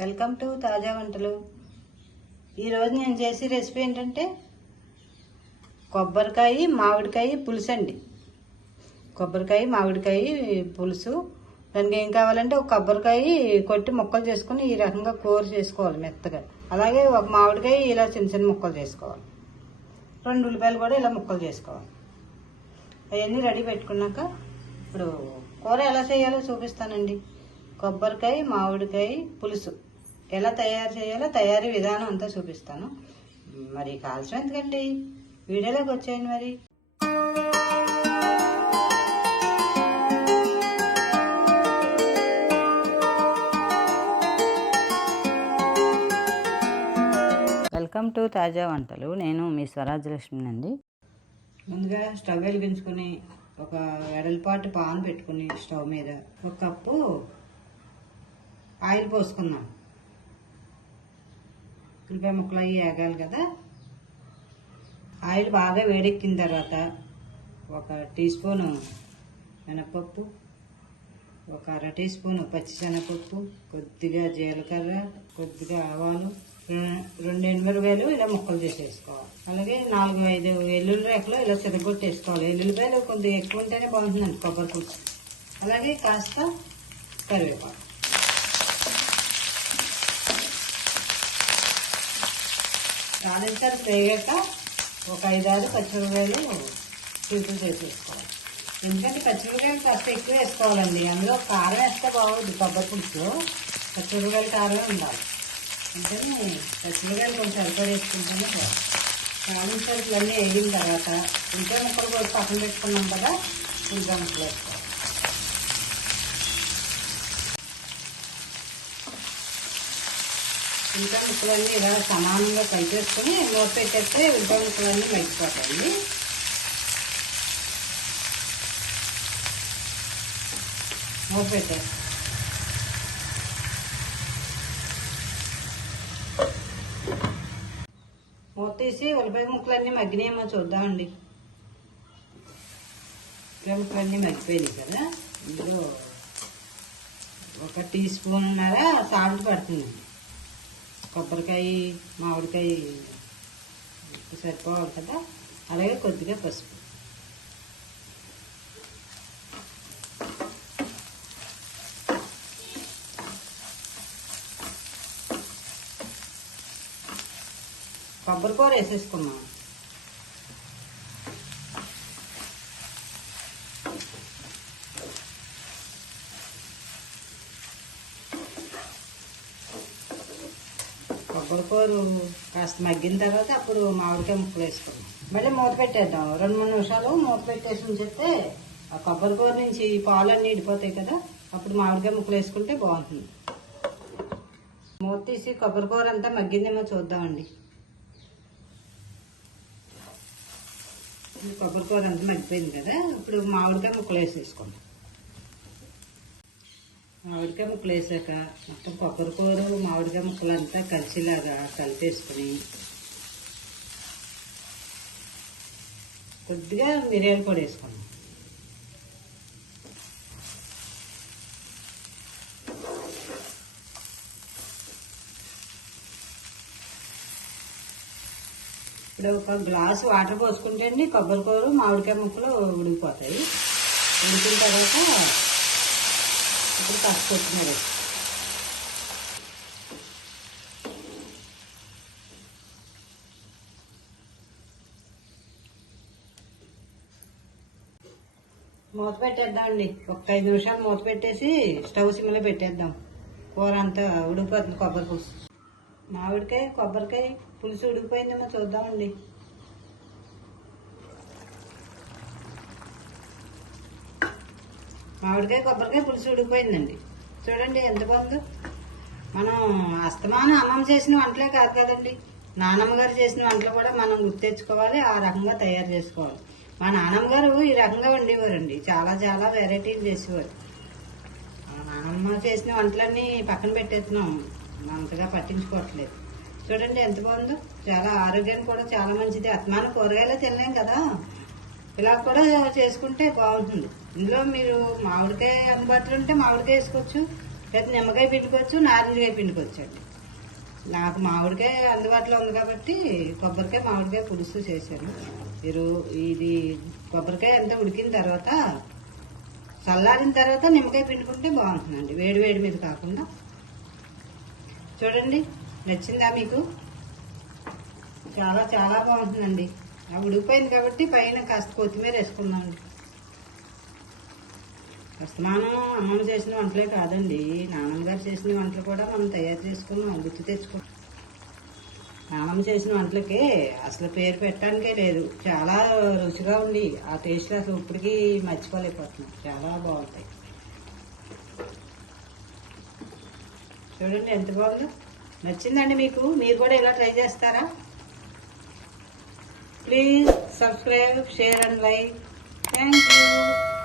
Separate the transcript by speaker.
Speaker 1: Welcome to తాజా వంటలు. ఈరోజు నేను చేసే రెసిపీ ఏంటంటే కొబ్బరికాయ మామిడికాయ పులుసు అండి. కొబ్బరికాయ మామిడికాయ పులుసు. దానికి ఏం కావాలంటే ఒక కొబ్బరికాయ కొట్టి ముక్కలు చేసుకుని ఈ రకంగా కూర చేసుకోవాలి మెత్తగా. అలాగే ఒక మామిడికాయ ఇలా చిన్న చిన్న ముక్కలు చేసుకోవాలి. రెండు ఉల్లిపాయలు కూడా ఇలా ముక్కలు చేసుకోవాలి. అవన్నీ రెడీ పెట్టుకున్నాక ఇప్పుడు కూర ఎలా చేయాలో చూపిస్తానండి. కొబ్బరికాయ మామిడికాయ పులుసు. ఎలా తయారు చేయాలో తయారీ విధానం అంతా చూపిస్తాను. మరి కాల్చడం ఎందుకండి? వీడియోలోకి వచ్చేయండి మరి. వెల్కమ్ టు తాజా వంటలు. నేను మీ స్వరాజ్యలక్ష్మి అండి ముందుగా స్టవ్ వెలిగించుకొని ఒక వెడల్పాటు పాన్ పెట్టుకుని స్టవ్ మీద ఒక కప్పు ఆయిల్ పోసుకున్నాం ఉల్లిపాయ ముక్కలు అవి వేగాలి కదా. ఆయిల్ బాగా వేడెక్కిన తర్వాత ఒక టీ స్పూను మినపప్పు ఒక అర టీ స్పూన్ పచ్చిశనగపప్పు కొద్దిగా జీలకర్ర కొద్దిగా ఆవాలు రెండు రెండు ఎనిమిరపాయలు ఇలా ముక్కలు చేసేసుకోవాలి. అలాగే నాలుగు ఐదు వెల్లుల్లి రేకలు ఇలా చిరగొట్టేసుకోవాలి ఎల్లుల్లిపాయలు కొద్దిగా ఎక్కువ ఉంటేనే బాగుంటుందండి కొబ్బరి పులుసు అలాగే కాస్త కరివేపాకు. తాలించారు వేగాక ఒక ఐదారు పచ్చిమిరకాయలు చీపులు చేసేసుకోవాలి. ఎందుకంటే పచ్చిమిరపాయలు కాస్త ఎక్కువ వేసుకోవాలండి. అందులో కారం వేస్తే బాగుంది కొబ్బరి పులుసు పచ్చిమిరపకాయలు కారమే ఉండాలి. అందుకని పచ్చిమిరపకాయలు కొంచెం సరిపడి వేసుకుంటేనే బాగుంది తాలించాలు అన్నీ వేగిన తర్వాత ఇంకా ముక్కలు కూడా పక్కన పెట్టుకున్నాం కదా ఇంకా ముక్కలు. వేసుకోవాలి ముక్కలన్నీ ఇలా సమానంగా కలిపేసుకొని మూత పెట్టేస్తే ఉల్లిపాయ ముక్కలన్నీ మగ్గిపోతాయండి మూత పెట్టే. మూత తీసి ఉల్లిపాయ ముక్కలన్నీ మగ్గినాయేమో చూద్దామండి. ఉల్లిపాయ ముక్కలన్నీ మగ్గిపోయినాయి కదా. ఇందులో ఒక టీ స్పూన్ మేర సాల్ట్ పడుతుందండి కొబ్బరికాయ మామిడికాయ సరిపోవాలి కదా? అలాగే కొద్దిగా పసుపు. కొబ్బరి కూర వేసేసుకున్నాం కొబ్బరికూరు కాస్త మగ్గిన తర్వాత అప్పుడు మామిడికాయ ముక్కలు వేసుకున్నాం. మళ్ళీ మూత పెట్టేద్దాం. రెండు మూడు నిమిషాలు మూత పెట్టేసి ఉంచితే ఆ కొబ్బరికూర నుంచి పాలు అన్నీ ఇడిపోతాయి కదా అప్పుడు మామిడికాయ ముక్కలు వేసుకుంటే బాగుంటుంది. మూత తీసి కొబ్బరికూర అంతా మగ్గిందేమో చూద్దామండి. కొబ్బరికూర అంతా మగ్గిపోయింది కదా ఇప్పుడు మామిడికాయ ముక్కలు వేసేసుకుందాం. మామిడికాయ ముక్కలు వేసాక మొత్తం కొబ్బరి కూర మామిడికాయ ముక్కలు అంతా కలిసిలాగా కలిపేసుకుని కొద్దిగా మిరియాలు పొడి వేసుకున్నాం ఇప్పుడు ఒక గ్లాస్ వాటర్ పోసుకుంటే అండి కొబ్బరి కూర మామిడికాయ ముక్కలు ఉడికిపోతాయి. ఉడికిన తర్వాత ఇప్పుడు కాస్త కొత్తిమీర మూత పెట్టేద్దామండి ఒక ఐదు నిమిషాలు మూత పెట్టేసి స్టవ్ సిమ్లో పెట్టేద్దాం. కూర అంతా ఉడికిపోతుంది కొబ్బరి పులుసు మామిడికాయ కొబ్బరికాయ పులుసు ఉడికిపోయిందేమో చూద్దామండి. మామిడికాయ కొబ్బరికాయ పులుసు ఉడికిపోయిందండి. చూడండి ఎంత బాగుందో. మనం అస్తమానం అమ్మమ్మ చేసిన వంటలే కాదు కదండి. నానమ్మ గారు చేసిన వంటలు కూడా మనం గుర్తెచ్చుకోవాలి ఆ రకంగా తయారు చేసుకోవాలి. మా నానమ్మ గారు ఈ రకంగా వండేవారండి. చాలా చాలా వెరైటీలు చేసేవారు. నానమ్మ చేసిన వంటలన్నీ పక్కన పెట్టేస్తున్నాం. అంతగా పట్టించుకోవట్లేదు. చూడండి ఎంత బాగుందో. చాలా ఆరోగ్యానికి కూడా చాలా మంచిది. అత్మానం కూరగాయలే తినలేం కదా. ఇలా కూడా చేసుకుంటే బాగుంటుంది. ఇందులో మీరు మామిడికాయ అందుబాటులో ఉంటే మామిడికాయ వేసుకోవచ్చు లేదా నిమ్మకాయ పిండుకోవచ్చు నారింజకాయ పిండుకోవచ్చు అండి. నాకు మామిడికాయ అందుబాటులో ఉంది కాబట్టి కొబ్బరికాయ మామిడికాయ పులుసు చేశాను. మీరు ఇది కొబ్బరికాయ అంతా ఉడికిన తర్వాత చల్లారిన తర్వాత నిమ్మకాయ పిండుకుంటే బాగుంటుందండి. వేడి వేడి మీద కాకుండా. చూడండి నచ్చిందా మీకు? చాలా చాలా బాగుంటుందండి. ఉడికిపోయింది కాబట్టి పైన కాస్త కొత్తిమీర వేసుకున్నాండి అస్తమానం అమ్మమ్మ చేసిన వంటలే కాదండి. నాన్నమ్మ గారు చేసిన వంటలు కూడా మనం తయారు చేసుకున్నాం గుర్తు తెచ్చుకున్నాం నాన్నమ్మ చేసిన వంటలకే అసలు పేరు పెట్టడానికే లేదు. చాలా రుచిగా ఉండి ఆ టేస్ట్ అసలు ఇప్పటికీ మర్చిపోలేకపోతున్నాం. చాలా బాగుంటాయి. చూడండి ఎంత బాగుందో. నచ్చిందండి మీకు? మీరు కూడా ఇలా ట్రై చేస్తారా? Please subscribe, share and like. Thank you.